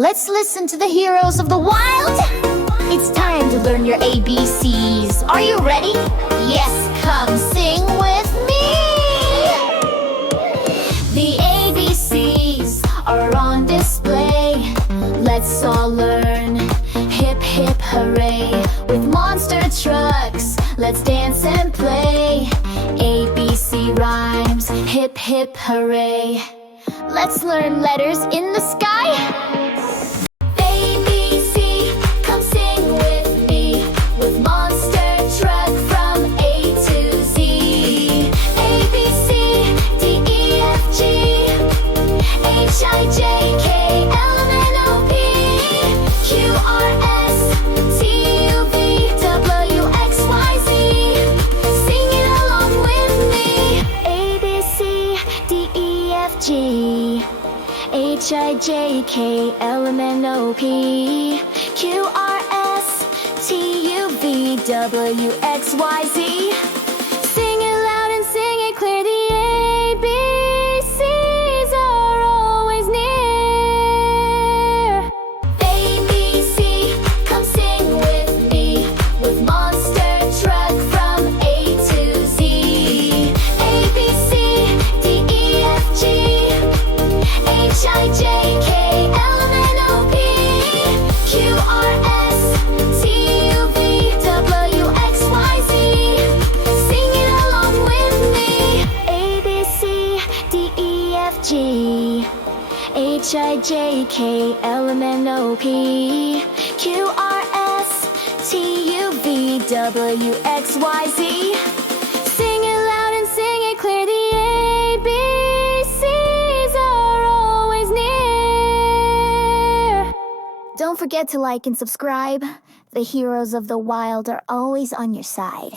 Let's listen to the heroes of the wild. It's time to learn your ABCs. Are you ready? Yes, come sing with me. The ABCs are on display. Let's all learn. Hip hip hooray. With monster trucks, let's dance and play. ABC rhymes. Hip hip hooray. Let's learn letters in the sky. ABC, come sing with me. With monster truck from A to Z. A, B, C, D, E, F, G, H, I, J, K, L, M, N, O, P, Q, R, S, T, U, V, W, X, Y, Z. Sing it along with me. A, B, C, D, E, F, G, H, I, J, K, L, M, N, O, P, Q, R, S, T, U, V, W, X, Y, Z. Sing it loud and sing it clear. The ABCs are always near. ABC, come sing with me. With monster truck from A to Z. A, B, C, D, E, F, G, H, I, J, K, L, M, N, O, P, Q, R, S, T, U, V, W, X, Y, Z. Sing it along with me. A, B, C, D, E, F, G, H, I, J, K, L, M, N, O, P, Q, R, S, T, U, V, W, X, Y, Z. Sing it loud and sing it clear. The ABCs are always near. Don't forget to like and subscribe. The heroes of the wild are always on your side.